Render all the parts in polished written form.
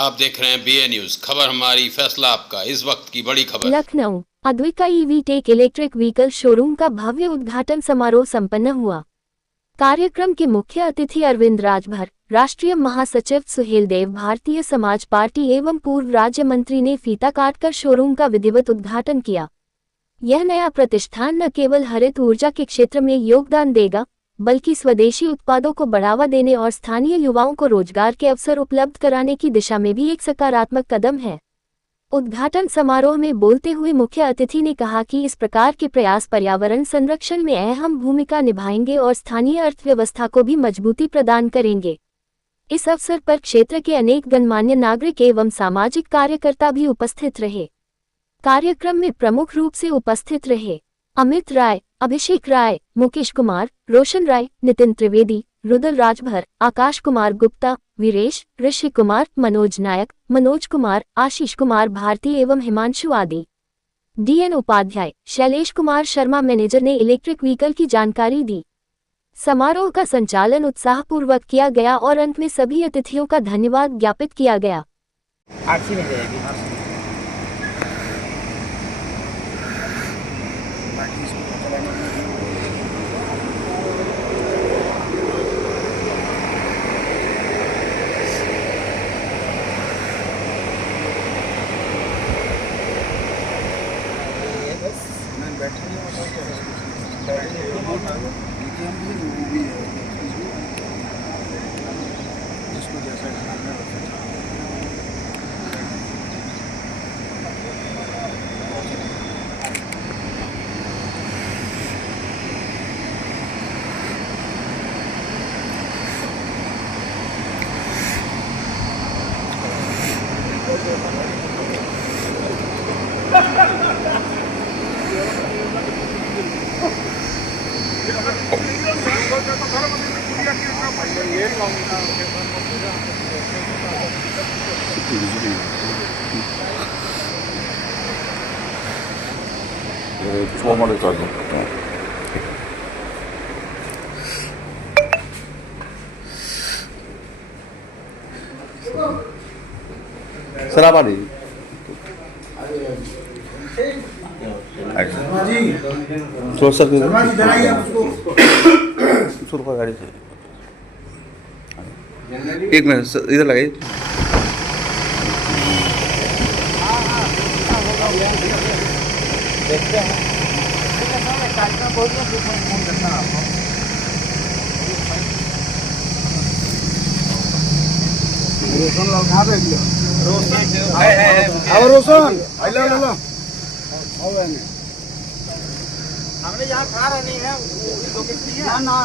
आप देख रहे हैं BA न्यूज, खबर हमारी फैसला आपका। इस वक्त की बड़ी खबर। Lucknow Advika EV tech electric vehicle showroom का भव्य उद्घाटन समारोह संपन्न हुआ। कार्यक्रम के मुख्य अतिथि अरविंद राजभर, राष्ट्रीय महासचिव सुहेल देव, भारतीय समाज पार्टी एवं पूर्व राज्य मंत्री ने फीता काटकर शोरूम का विधिवत उद्घाटन किया। यह नया प्रतिष्ठान न केवल हरित ऊर्जा के क्षेत्र में योगदान देगा, बल्कि स्वदेशी उत्पादों को बढ़ावा देने और स्थानीय युवाओं को रोजगार के अवसर उपलब्ध कराने की दिशा में भी एक सकारात्मक कदम है। उद्घाटन समारोह में बोलते हुए मुख्य अतिथि ने कहा कि इस प्रकार के प्रयास पर्यावरण संरक्षण में अहम भूमिका निभाएंगे और स्थानीय अर्थव्यवस्था को भी मजबूती प्रदान करेंगे। इस अवसर पर क्षेत्र के अनेक गणमान्य नागरिक एवं सामाजिक कार्यकर्ता भी उपस्थित रहे। कार्यक्रम में प्रमुख रूप से उपस्थित रहे अमित राय, अभिषेक राय, मुकेश कुमार, रोशन राय, नितिन त्रिवेदी, रुदल राजभर, आकाश कुमार गुप्ता, वीरेश, ऋषि कुमार, मनोज नायक, मनोज कुमार, आशीष कुमार भारती एवं हिमांशु आदि। DN उपाध्याय, शैलेश कुमार शर्मा मैनेजर ने इलेक्ट्रिक व्हीकल की जानकारी दी। समारोह का संचालन उत्साहपूर्वक किया गया और अंत में सभी अतिथियों का धन्यवाद ज्ञापित किया गया। 처음 알았잖아. सराबारी थोड़ा सा गाड़ी से 1 मिनट इधर लगाइए। देखते हैं कार्यक्रम बहुत फोन करना आपको। रोशन लगा दे दिया। रोशन आइला ला हमने यहाँ खा रहे नहीं है ना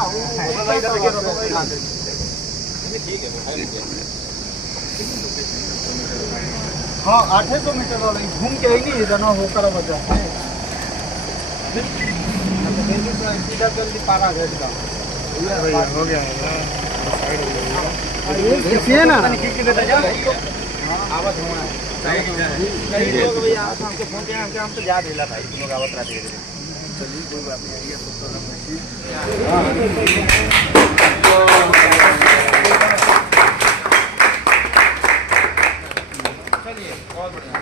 हाँ 800 मीटर वाला घूम के ही नहीं इधर होकर बजा है सीधा जल्दी पारा हो गया है ना आवाज होना भैया हमको फोन किया हम तो जा दिला भाई तुम लोग आवत रहा धीरे धीरे। चलिए कोई बात नहीं चलिए बहुत बढ़िया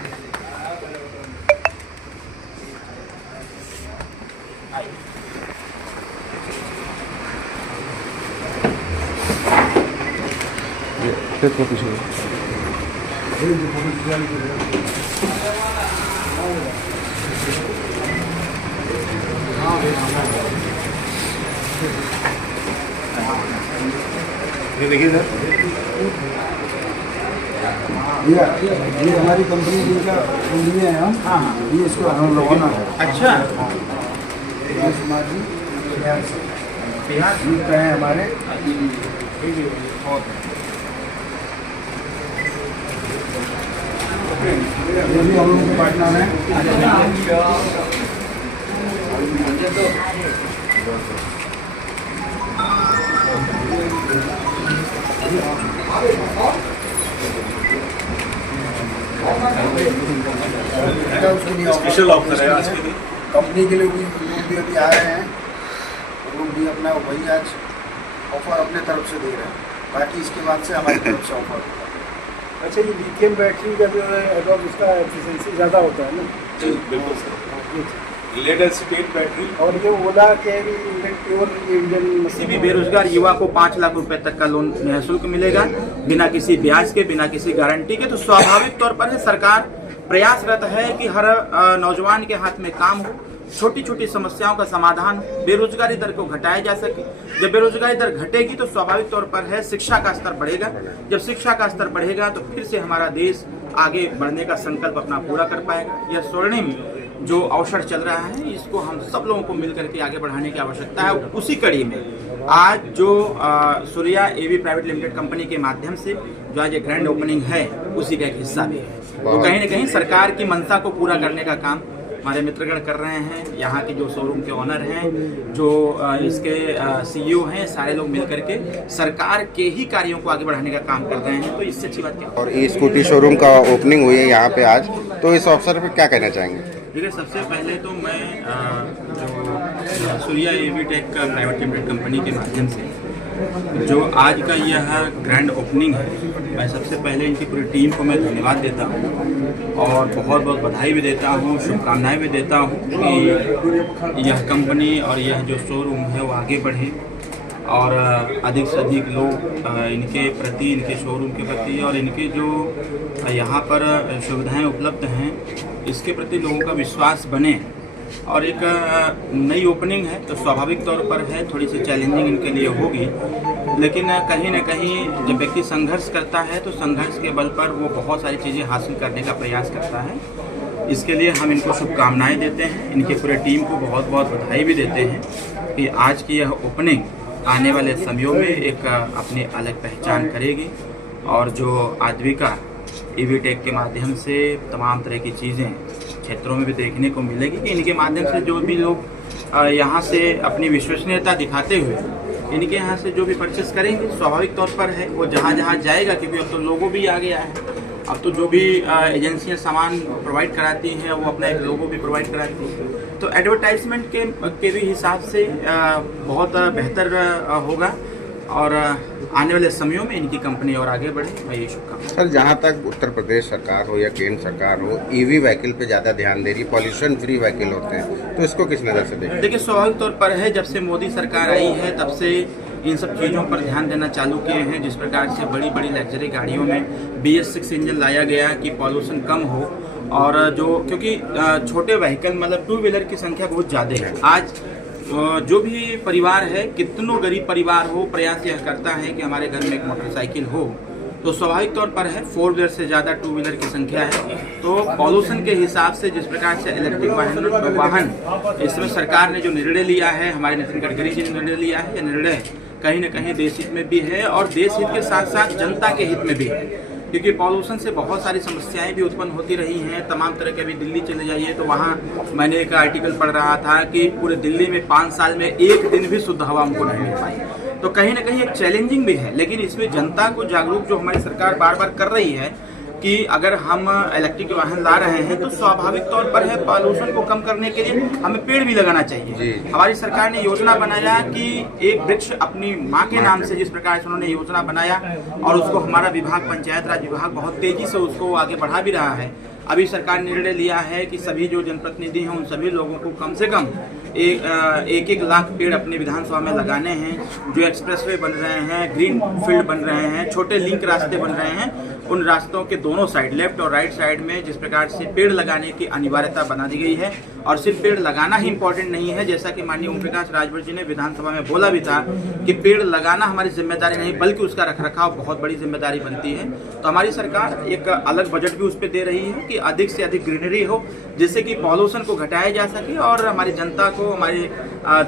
ये देखिए सर, ये हमारी कंपनी जिनका इंजीनियर है हम। हाँ ये इसको हम लोगों ने अच्छा बिहार जी का है हमारे ये भी हम लोगों के पार्टनर हैं। स्पेशल ऑफर है आज के लिए कंपनी के लिए भी लोग भी अभी आ रहे हैं, वो लोग भी अपना वही आज ऑफर अपने तरफ से दे रहे हैं। बाकी इसके बाद से हमारी तरफ से ऑफर अच्छा, ये लिथियम बैटरी का जो है एडॉब उसका एफिशिएंसी ज़्यादा होता है ना? जी बिल्कुल सर, लेड एसिटेट बैटरी। और ये ओला के भी प्योर इंजन किसी भी बेरोजगार युवा को 5 लाख रुपए तक का लोन निःशुल्क मिलेगा, बिना किसी ब्याज के, बिना किसी गारंटी के। तो स्वाभाविक तौर पर सरकार प्रयासरत है कि हर नौजवान के हाथ में काम हो, छोटी छोटी समस्याओं का समाधान, बेरोजगारी दर को घटाया जा सके। जब बेरोजगारी दर घटेगी तो स्वाभाविक तौर पर है शिक्षा का स्तर बढ़ेगा। जब शिक्षा का स्तर बढ़ेगा तो फिर से हमारा देश आगे बढ़ने का संकल्प अपना पूरा कर पाएगा। यह स्वर्णिम जो अवसर चल रहा है, इसको हम सब लोगों को मिलकर के आगे बढ़ाने की आवश्यकता है। उसी कड़ी में आज जो सूर्या एवी प्राइवेट लिमिटेड कंपनी के माध्यम से जो आज एक ग्रैंड ओपनिंग है, उसी का एक हिस्सा भी है। तो कहीं न कहीं सरकार की मंशा को पूरा करने का काम हमारे मित्रगण कर रहे हैं। यहाँ के जो शोरूम के ओनर हैं, जो इसके सीईओ हैं, सारे लोग मिलकर के सरकार के ही कार्यों को आगे बढ़ाने का काम कर रहे हैं। तो इससे अच्छी बात क्या। और ई स्कूटी शोरूम का ओपनिंग हुई है यहाँ पे आज, तो इस अवसर पर क्या कहना चाहेंगे? देखिए, सबसे पहले तो मैं जो सूर्या एवी टेक प्राइवेट लिमिटेड कंपनी के माध्यम से जो आज का यह ग्रैंड ओपनिंग है, मैं सबसे पहले इनकी पूरी टीम को मैं धन्यवाद देता हूँ और बहुत बहुत बधाई भी देता हूँ, शुभकामनाएं भी देता हूँ कि यह कंपनी और यह जो शोरूम है वो आगे बढ़े और अधिक से अधिक लोग इनके प्रति, इनके शोरूम के प्रति और इनके जो यहाँ पर सुविधाएं उपलब्ध हैं, इसके प्रति लोगों का विश्वास बने। और एक नई ओपनिंग है तो स्वाभाविक तौर पर है थोड़ी सी चैलेंजिंग इनके लिए होगी, लेकिन कहीं ना कहीं जब व्यक्ति संघर्ष करता है तो संघर्ष के बल पर वो बहुत सारी चीज़ें हासिल करने का प्रयास करता है। इसके लिए हम इनको शुभकामनाएं देते हैं, इनकी पूरी टीम को बहुत बहुत बधाई भी देते हैं कि आज की यह ओपनिंग आने वाले समयों में एक अपनी अलग पहचान करेगी और जो आजीविका ईवी टेक के माध्यम से तमाम तरह की चीज़ें क्षेत्रों में भी देखने को मिलेगी कि इनके माध्यम से जो भी लोग यहाँ से अपनी विश्वसनीयता दिखाते हुए इनके यहाँ से जो भी परचेस करेंगे, स्वाभाविक तौर पर है वो जहाँ जहाँ जाएगा, क्योंकि अब तो लोगो भी आ गया है। अब तो जो भी एजेंसियाँ सामान प्रोवाइड कराती हैं वो अपना एक लोगो भी प्रोवाइड कराती हैं, तो एडवर्टाइजमेंट के भी हिसाब से बहुत बेहतर होगा और आने वाले समयों में इनकी कंपनी और आगे बढ़े, मैं ये शुभकामना। सर, जहाँ तक उत्तर प्रदेश सरकार हो या केंद्र सरकार हो, ईवी व्हीकल पे ज़्यादा ध्यान दे रही, पॉल्यूशन फ्री व्हीकल होते हैं, तो इसको किस नज़र से देखते हैं? देखिए, स्वाभाविक तौर पर है जब से मोदी सरकार आई है तब से इन सब चीज़ों पर ध्यान देना चालू किए हैं। जिस प्रकार से बड़ी बड़ी लग्जरी गाड़ियों में BS6 इंजन लाया गया कि पॉल्यूशन कम हो, और जो क्योंकि छोटे व्हीकल मतलब 2 व्हीलर की संख्या बहुत ज़्यादा है। आज जो भी परिवार है, कितनों गरीब परिवार हो, प्रयास यह करता है कि हमारे घर में एक मोटरसाइकिल हो, तो स्वाभाविक तौर पर है 4 व्हीलर से ज़्यादा 2 व्हीलर की संख्या है। तो पॉल्यूशन के हिसाब से जिस प्रकार से इलेक्ट्रिक वाहन इसमें सरकार ने जो निर्णय लिया है, हमारे नितिन गडकरी जी ने निर्णय लिया है, यह निर्णय कहीं न कहीं देश हित में भी है और देश हित के साथ साथ जनता के हित में भी है, क्योंकि पॉल्यूशन से बहुत सारी समस्याएं भी उत्पन्न होती रही हैं तमाम तरह के। अभी दिल्ली चले जाइए तो वहाँ मैंने एक आर्टिकल पढ़ रहा था कि पूरे दिल्ली में 5 साल में एक दिन भी शुद्ध हवा उनको नहीं मिल पाई। तो कहीं ना कहीं एक चैलेंजिंग भी है, लेकिन इसमें जनता को जागरूक जो हमारी सरकार बार बार कर रही है कि अगर हम इलेक्ट्रिक वाहन ला रहे हैं तो स्वाभाविक तौर पर है पॉल्यूशन को कम करने के लिए हमें पेड़ भी लगाना चाहिए। हमारी सरकार ने योजना बनाया कि एक वृक्ष अपनी माँ के नाम से, जिस प्रकार से उन्होंने योजना बनाया और उसको हमारा विभाग, पंचायत राज विभाग बहुत तेजी से उसको आगे बढ़ा भी रहा है। अभी सरकार ने निर्णय लिया है कि सभी जो जनप्रतिनिधि हैं उन सभी लोगों को कम से कम एक लाख पेड़ अपनी विधानसभा में लगाने हैं। जो एक्सप्रेसवे बन रहे हैं, ग्रीन फील्ड बन रहे हैं, छोटे लिंक रास्ते बन रहे हैं, उन रास्तों के दोनों साइड, लेफ्ट और राइट साइड में जिस प्रकार से पेड़ लगाने की अनिवार्यता बना दी गई है। और सिर्फ पेड़ लगाना ही इम्पोर्टेंट नहीं है, जैसा कि माननीय ओम प्रकाश राजभर जी ने विधानसभा में बोला भी था कि पेड़ लगाना हमारी जिम्मेदारी नहीं बल्कि उसका रखरखाव बहुत बड़ी जिम्मेदारी बनती है। तो हमारी सरकार एक अलग बजट भी उस पर दे रही है कि अधिक से अधिक ग्रीनरी हो, जिससे कि पॉल्यूशन को घटाया जा सके और हमारी जनता को, हमारे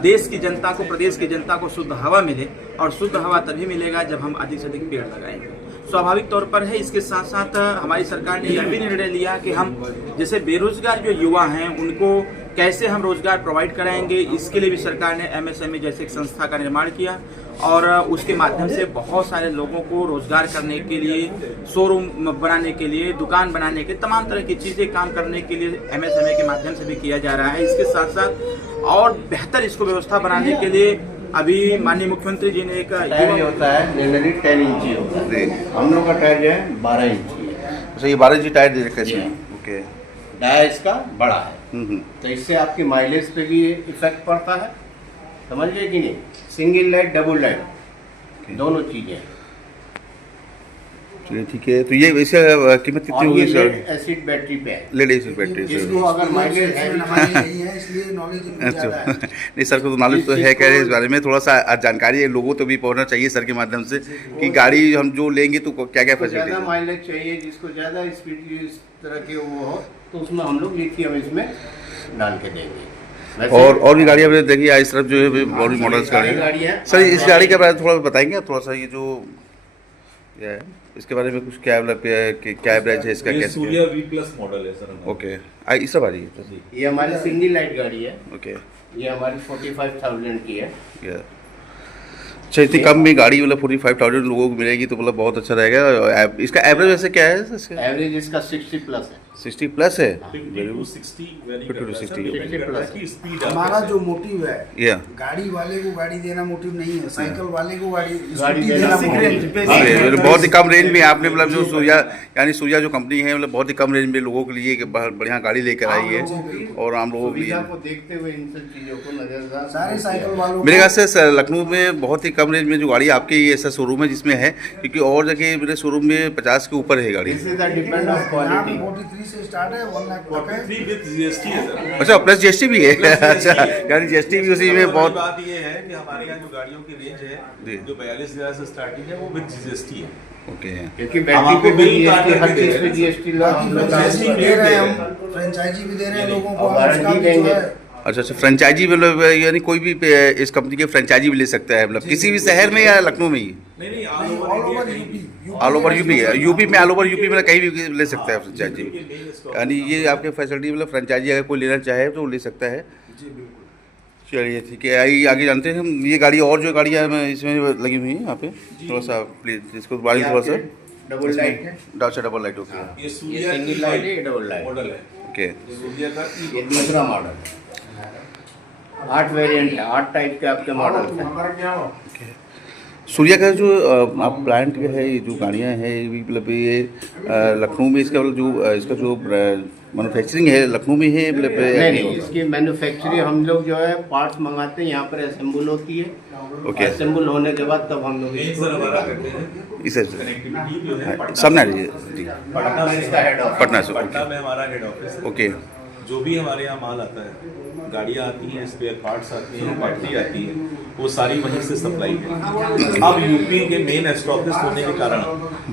देश की जनता को, प्रदेश की जनता को शुद्ध हवा मिले। और शुद्ध हवा तभी मिलेगा जब हम अधिक से अधिक पेड़ लगाएंगे। स्वाभाविक तौर पर है इसके साथ साथ हमारी सरकार ने यह भी निर्णय लिया कि हम जैसे बेरोजगार जो युवा हैं उनको कैसे हम रोजगार प्रोवाइड कराएंगे, इसके लिए भी सरकार ने MSME जैसे एक संस्था का निर्माण किया और उसके माध्यम से बहुत सारे लोगों को रोजगार करने के लिए, शोरूम बनाने के लिए, दुकान बनाने के, तमाम तरह की चीज़ें काम करने के लिए MSME के माध्यम से भी किया जा रहा है। इसके साथ साथ और बेहतर इसको व्यवस्था बनाने के लिए अभी माननीय मुख्यमंत्री जी ने एक टायर होता है जनरली 10 इंची होता है, हम लोग का टायर जो है 12 इंची है। अच्छा, ये 12 इंची टायर दे रखा है इसमें। ओके। डाया इसका बड़ा है, तो इससे आपकी माइलेज पे भी इफेक्ट पड़ता है, समझ गए कि नहीं। सिंगल लाइट डबल लाइट दोनों चीजें हैं। चलिए ठीक है। तो ये इसका कीमत कितनी और ये होगी सर? लेड एसिड बैटरी पे है, लेड एसिड बैटरी जिसको अगर माइलेज है हमारी नहीं है, इसलिए नॉलेज इनकी अच्छा ज़्यादा है। नहीं सर को तो नॉलेज तो है, कह रहे हैं इस बारे में थोड़ा सा जानकारी है लोगों तो भी पहुंचना चाहिए सर के माध्यम से कि गाड़ी हम जो लेंगे तो क्या क्या जिसको फैसिलिटी ज़्यादा है। माइलेज चाहिए, जिसको ज़्यादा स्पीड इस तरह के वो हो, तो उसमें हम लोग लिथियम इसमें डाल के देंगे। वैसे और भी गाड़ी हमने देखी है इस तरफ जो है और भी मॉडल्स सारी गाड़ी गाड़ी है। सर। इस गाड़ी के बारे में थोड़ा बताएंगे आप थोड़ा सा, ये जो क्या है इसके बारे में कुछ क्या एवरेज है इसका, ये कैसे? सूर्या वी प्लस मॉडल है सर हमारा। ओके, इस सब आ रही है। ये हमारी सिंगल लाइट गाड़ी है, ओके, ये हमारी 45,000 की है। अच्छा इतनी कम में गाड़ी मतलब 45,000 लोगों को मिलेगी तो मतलब बहुत अच्छा रहेगा। इसका एवरेज वैसे क्या है इसका? एवरेज इसका 60 प्लस है। 60 प्लस है। 50 to 60 वेरी 50 to 60 की स्पीड हमारा जो मोटिव है, या गाड़ी वाले को गाड़ी देना मोटिव नहीं है, साइकिल वाले को गाड़ी गाड़ी स्कूटी देना देना मोटिव है। मतलब बहुत ही कम रेंज में आपने मतलब जो सूर्या यानी सूर्या जो कंपनी है मतलब बहुत ही कम रेंज में लोगों के लिए एक बढ़िया गाड़ी लेकर आई है और आम लोगों के लिए। सुविधा को देखते हुए इन सब चीजों को नजरअंदाज सारे साइकिल वालों मेरे ख्याल से लखनऊ में बहुत ही कम रेंज में जो गाड़ी आपके ये ऐसा शोरूम है जिसमें है, क्योंकि और जगह मेरे शोरूम में 50 के ऊपर है गाड़ी। This is the depend of quality. 43 से स्टार्ट है, 1 लाख तक है। 43 विद जीएसटी है सर। अच्छा प्लस जीएसटी भी है। अच्छा यानी जीएसटी भी उसी में हमारी बहुत। बात ये है कि हमारे यहाँ जो गाड़ियों की रेंज है जी। जो 42,000 से स्टार्टिंग है वो विद जीएसटी है। ओके क्योंकि हम बैटरी आपको पे बिल भी काट जीएसटी, हर करके चीज दे पे रहे जीएसटी बाकी फ्रेंचाइजी भी दे रहे हैं हम, फ्रेंचाइजी भी दे रहे हैं लोगों को, और उसका वारंटी भी जो देंगे। है अच्छा फ्रेंचाइजी मतलब यानी कोई भी इस कंपनी के फ्रेंचाइजी भी ले सकता है मतलब किसी भी शहर में या लखनऊ में ही? नहीं नहीं, all over UP all over UP है। यूपी में ऑल ओवर यूपी में कहीं भी ले सकता है फ्रेंचाइजी। यानी ये आपके फैसिलिटी मतलब फ्रेंचाइजी अगर कोई लेना चाहे तो ले सकता है। जी बिल्कुल। चलिए ठीक है, आगे जानते हैं हम ये गाड़ी और जो गाड़ियाँ इसमें लगी हुई हैं यहाँ पे थोड़ा सा प्लीज इसको बारे में थोड़ा सा। डबल लाइट है, डबल लाइट ओके ये ये सूर्या सिंगल लाइट है, ये डबल लाइट मॉडल है। ओके। सूर्या का ये दूसरा मॉडल 8 वेरिएंट है, 8 टाइप के आपके मॉडल हैं। सूर्या का जो आप प्लांट का है ये जो गाड़ियाँ हैं ये भी मतलब ये लखनऊ में इसका मतलब जो इसका जो मैन्युफैक्चरिंग है लखनऊ में है मतलब नहीं, इसकी मैन्युफैक्चरिंग हम लोग जो है पार्ट्स मंगाते हैं, यहाँ पर असेंबल होती है। ओके। असेंबल होने के बाद तब हम लोग मेन इसको सर हमारा करते हैं इसे कनेक्टिविटी जो है सामने आ रही है जी पटना में इसका हेड ऑफिस। पटना से पटना में हमारा हेड ऑफिस है। ओके। जो भी हमारे यहाँ माल आता है, गाड़ियाँ आती हैं, स्पेयर पार्ट्स आती हैं, बैटरी आती है, वो सारी वहीं से सप्लाई है। अब यूपी के मेन स्टॉकिस्ट होने के कारण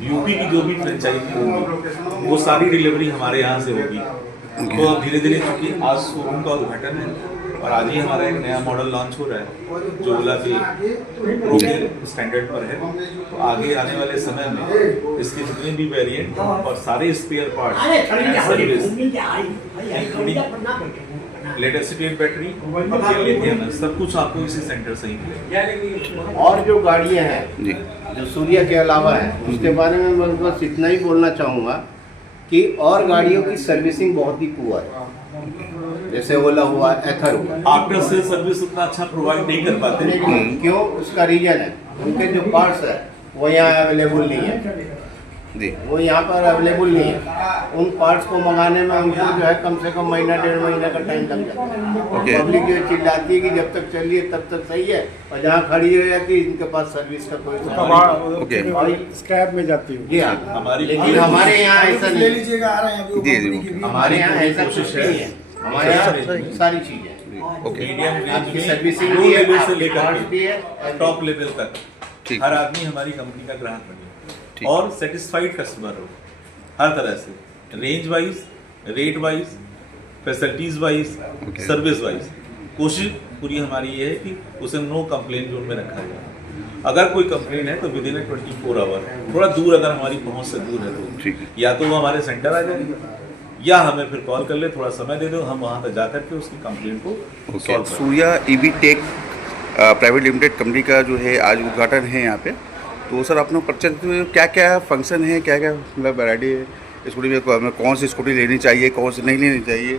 यूपी की जो भी फ्रेंचाइजी होगी वो सारी डिलीवरी हमारे यहाँ से होगी। तो अब धीरे धीरे चूँकि आज शोरूम का उद्घाटन है और आज ही हमारा एक नया मॉडल लॉन्च हो रहा है जो ओला के प्रो के स्टैंडर्ड पर है। तो आगे आने वाले समय में इसके जितने भी वेरिएंट और सारे spare part service latest battery lithium सब कुछ आपको इसी सेंटर से ही मिलेगा। और जो गाड़ियाँ हैं जी जो सूर्या के अलावा है उसके बारे में मैं बस इतना ही बोलना चाहूँगा कि और गाड़ियों की सर्विसिंग बहुत ही पुअर है, जैसे ओला हुआ, एथर हुआ। आफ्टर सेल सर्विस उतना अच्छा प्रोवाइड नहीं कर पाते। क्यों? उसका रीजन है उनके जो पार्ट्स है वो यहाँ अवेलेबल नहीं है, जी वो यहाँ पर अवेलेबल नहीं है। उन पार्ट्स को मंगाने में उनको जो है कम से कम महीना 1.5 महीना का टाइम लग जाता है। ओके। पब्लिक जो चिल्लाती है कि जब तक चलिए तब तक सही है, और जहाँ खड़ी हो जाती है इनके पास सर्विस का कोई ओके। स्क्रैप में जाती जी हाँ, हमारी लेकिन हमारे यहाँ ऐसा ले नहीं, लीजिएगा, आ रहे हैं अभी वो जी, जी, कंपनी की भी। हमारे यहाँ ऐसा कुछ नहीं है। हमारे यहाँ सारी चीजें ओके मीडियम रेंज आपकी में सर्विसिंग लो भी है, लेवल से आपकी लेकर पार्ट्स भी है, के टॉप लेवल तक ठीक। हर आदमी हमारी कंपनी का ग्राहक बने ठीक। और सेटिस्फाइड कस्टमर हो हर तरह से, range wise, rate wise, facilities wise, Okay. Service wise. कोशिश पूरी हमारी ये है कि उसे नो कंप्लेन जोन में रखा जाए। अगर कोई कंप्लेन है तो विद इन 24 आवर, थोड़ा दूर अगर हमारी पहुंच से दूर है तो ठीक है। या तो वो हमारे सेंटर आ जाएगा या हमें फिर कॉल कर ले, थोड़ा समय दे दो, हम वहाँ पर जा करके उसकी कंप्लेन को ओके। सॉल्व कर। Surya EV tech private limited company का जो है आज उद्घाटन है यहाँ पे। तो सर अपना परिचय क्या क्या फंक्शन है, क्या क्या मतलब वैरायटी है स्कूटी में, कौन सी स्कूटी लेनी चाहिए, कौन सी नहीं लेनी चाहिए,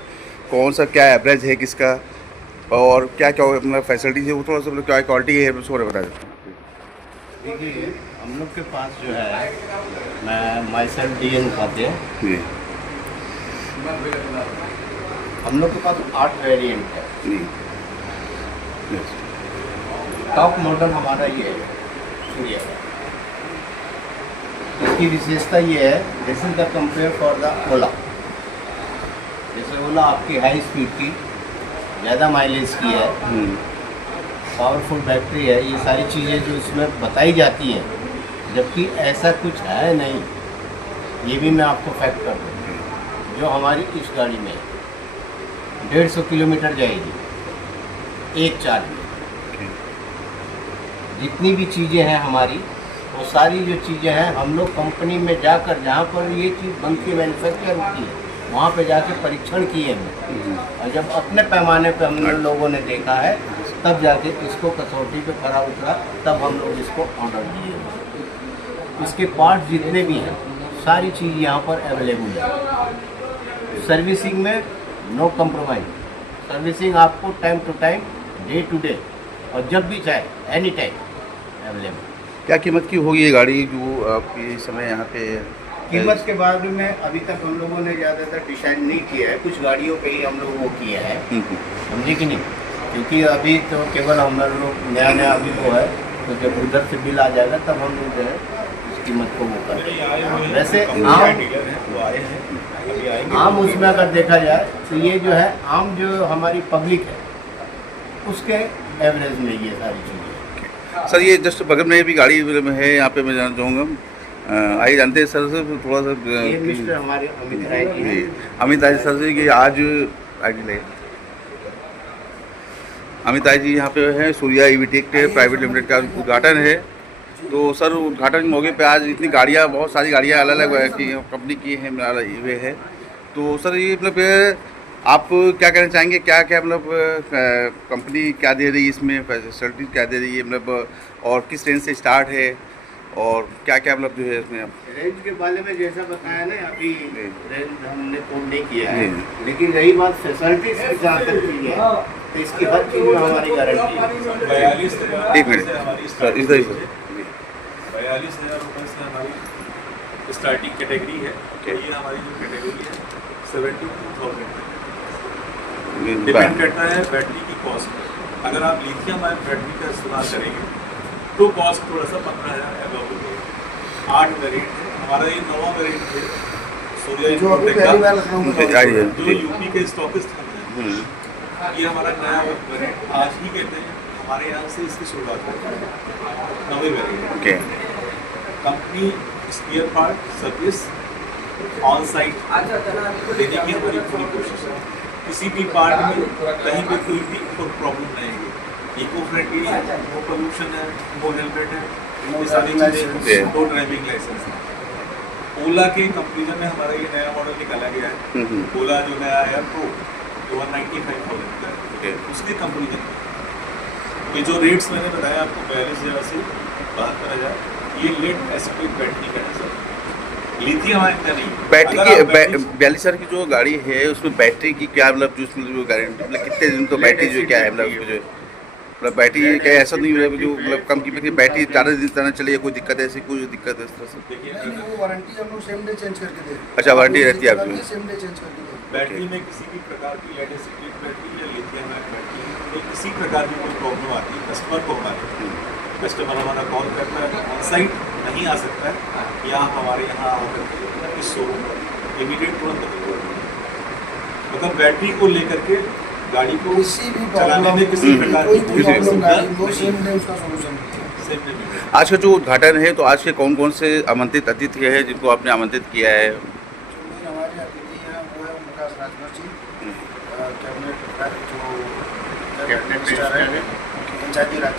कौन सा क्या एवरेज है किसका, और क्या क्या मतलब फैसिलिटीज है वो थोड़ा सा मतलब क्या क्वालिटी है उसको बता दें। देखिए हम लोग के पास जो है, मैं माइसेल्फ डीएन खाते हैं, जी हम लोग के पास 8 वेरिएंट है। जी यस टॉप मॉडल हमारा ये है सूर्या का। इसकी विशेषता ये है, this is the compare for the Ola. जैसे ओला आपकी हाई स्पीड की, ज़्यादा माइलेज की है, पावरफुल बैटरी है, ये सारी चीज़ें जो इसमें बताई जाती हैं, जबकि ऐसा कुछ है नहीं। ये भी मैं आपको फैक्ट कर दूँ, जो हमारी इस गाड़ी में 150 किलोमीटर जाएगी एक चार्ज में। जितनी भी चीज़ें हैं हमारी, वो सारी जो चीज़ें हैं हम लोग कंपनी में जाकर, जहाँ पर ये चीज़ बनती है, मैन्युफैक्चर होती है, वहाँ पे जाके परीक्षण किए हैं। और जब अपने पैमाने पे हम लोगों ने देखा है, तब जाके इसको कसौटी पे खरा उतरा, तब हम लोग इसको ऑर्डर दिए। इसके पार्ट जितने भी हैं, सारी चीज़ यहाँ पर अवेलेबल है। सर्विसिंग में नो कम्प्रोमाइज, सर्विसिंग आपको time to time, day to day, और जब भी चाहे एनी टाइम अवेलेबल। क्या कीमत की होगी ये गाड़ी जो आपकी इस समय यहाँ पे? कीमत के बारे में अभी तक हम लोगों ने ज़्यादातर डिसाइड नहीं किया है, कुछ गाड़ियों पे ही हम लोग वो किया है, समझे कि नहीं, क्योंकि अभी तो केवल हम लोग नया अभी वो है, तो जब उधर से बिल आ जाएगा तब हम लोग जो है इस कीमत को वो करेंगे। वैसे आम उसमें अगर देखा जाए तो ये जो है आम जो हमारी पब्लिक है, उसके एवरेज में ये सारी चीज़ें। सर ये जस्ट बगल में भी गाड़ी है यहाँ पे, मैं जानना चाहूँगा, आइए जानते हैं सर से थोड़ा सा ये मिस्टर हमारे अमित राय जी हैं। अमित राय सर जी कि आज ले अमित राय जी यहाँ पे है, सूर्या ईवीटेक के प्राइवेट लिमिटेड का उद्घाटन है। तो सर उद्घाटन के मौके पे आज इतनी गाड़ियाँ, बहुत सारी गाड़ियाँ अलग अलग की कंपनी की हैं वे है। तो सर ये मतलब आप क्या कहना चाहेंगे, क्या क्या मतलब कंपनी क्या दे रही है इसमें, फैसिलिटी क्या दे रही है, मतलब और किस रेंज से स्टार्ट है, और क्या क्या मतलब जो है इसमें? रेंज के बारे में जैसा बताया ना, अभी रेंज हमने कोड नहीं किया है, लेकिन रही बात फैसिलिटीज की जहाँ तक की है, तो इसकी हर चीज़ में हमारी गारंटी है। एक मिनट सर, इस तरह से 42,000 रुपये से हमारी स्टार्टिंग कैटेगरी है। ये हमारी जो कैटेगरी है 72,000 डिपेंड करता है बैटरी की कॉस्ट पर। अगर आप लिथियम आयन बैटरी का इस्तेमाल करेंगे तो कॉस्ट थोड़ा सा 15,000 अबव होगा। 8 वेरिएंट है हमारा, ये 9वां वेरिएंट है सूर्या ईवीटेक का, जो यूपी के स्टॉकिस्ट हैं। ये हमारा नया वेरिएंट आज ही कहते हैं, हमारे यहाँ से इसकी शुरुआत होती है 9वें variant. Company spare part service on site देने की हमारी पूरी कोशिश है। किसी भी पार्ट में कहीं पे कोई भी प्रॉब्लम नहीं है। इको फ्रेंडली है, नो पोल्यूशन है, नो हेलमेट है, ये सारी चीज़ें, नो ड्राइविंग लाइसेंस है। ओला के कंपेरिजन में हमारा ये नया मॉडल निकाला गया है। ओला जो नया है प्रो, जो 195,000 का है, उसके कंपेरिजन में ये जो रेट्स मैंने बताया आपको 42,000 से 72,000, ये लेड एसिड बैटरी का है सर, लिथियम आयन का नहीं। बैटरी की 42,000 की जो गाड़ी है उसमें बैटरी की क्या मतलब, जो उसमें जो गारंटी, मतलब कितने दिन तो बैटरी जो क्या है, मतलब जो मतलब बैटरी क्या ऐसा नहीं है जो मतलब कम कीमत की बैटरी ज़्यादा दिन तक चले, कोई दिक्कत है, ऐसी कोई दिक्कत है इस तरह से? वो वारंटी हम लोग सेम डे चेंज करके देते हैं। अच्छा वारंटी रहती है आपकी? सेम डे चेंज करके देते हैं। बैटरी में किसी भी प्रकार की लेड एसिड बैटरी या लिथियम आयन बैटरी में किसी प्रकार की कोई प्रॉब्लम आती है कस्टमर को, कस्टमर हमारा कॉल करता है, ऑन साइट नहीं आ सकता है, या हमारे यहाँ आकर इस शोरूम पर इमीडिएट तुरंत मतलब बैटरी को लेकर के गाड़ी को किसी भी चलाने में किसी प्रकार की कोई प्रॉब्लम गाड़ी वो नहीं सेम है। डे उसका सॉल्यूशन देते हैं। आज का जो उद्घाटन है, तो आज के कौन कौन से आमंत्रित अतिथि हैं जिनको आपने आमंत्रित किया है? हमारे अतिथि हैं वो है प्रकाश राजभर जी, कैबिनेट जो कैबिनेट मिनिस्टर है पंचायती राज।